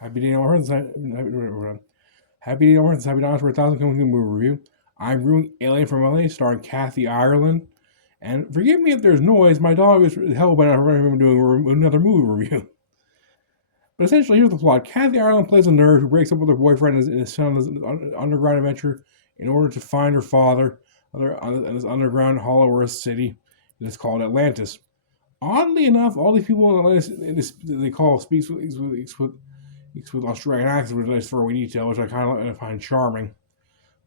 Happy day, Happy Day, Happy Dollars for a thousand coming to movie review. I'm reviewing Alien from LA, starring Kathy Ireland. And forgive me if there's noise. My dog is hell bent on doing another movie review. But essentially, here's the plot: Kathy Ireland plays a nerd who breaks up with her boyfriend and is sent on this underground adventure in order to find her father in this underground Hollow Earth city that's called Atlantis. Oddly enough, all these people in this they call speaks with Australian accent, which is for we detail, which I kind of find charming.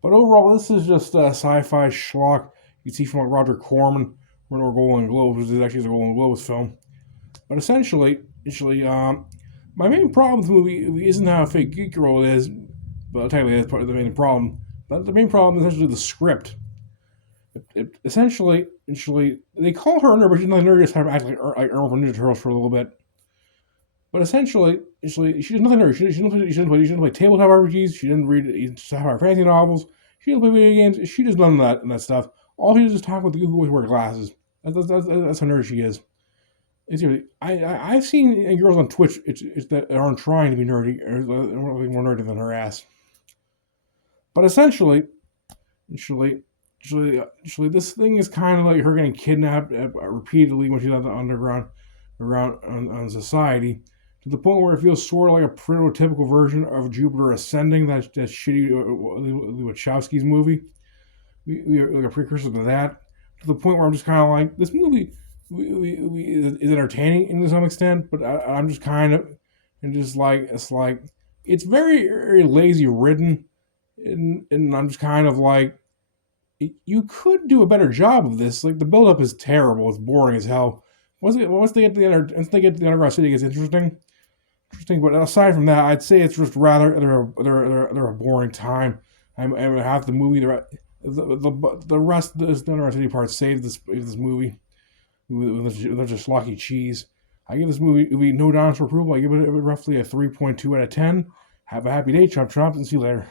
But overall, this is just a sci-fi schlock you see from like Roger Corman, winner of Golden Globes, which is actually the Golden Globes film. But essentially, my main problem with the movie isn't how fake Geek Girl is, but technically that's part of the main problem. But the main problem is essentially the script. Essentially, they call her a nerd, but she's not a nerd. Just have to act like Earl from Ninja Turtles for a little bit. But essentially, she does nothing nerd. She doesn't play tabletop RPGs. She doesn't read sci-fi fantasy novels. She doesn't play video games. She does none of that stuff. All she does is talk with the people who always wear glasses. That's how nerd she is. Seriously, I've seen girls on Twitch that aren't trying to be nerdy, or more nerdy than her ass. But essentially, this thing is kind of like her getting kidnapped repeatedly when she's on the underground around on society, to the point where it feels sort of like a prototypical version of Jupiter Ascending, that shitty Wachowski's movie. We like a precursor to that, to the point where I'm just kind of like, this movie is entertaining to some extent, but I'm just kind of, and just like, it's very, very lazy written, and I'm just kind of like, you could do a better job of this. Like, the buildup is terrible. It's boring as hell. Once they get to the underground city, it's interesting. But aside from that, I'd say it's just rather they're a boring time. I'm half the movie. The rest of the underground city part saved this movie with just schlocky cheese. I give this movie no downs for approval. I give it roughly a 3.2 out of 10. Have a happy day, chomp chomp, and see you later.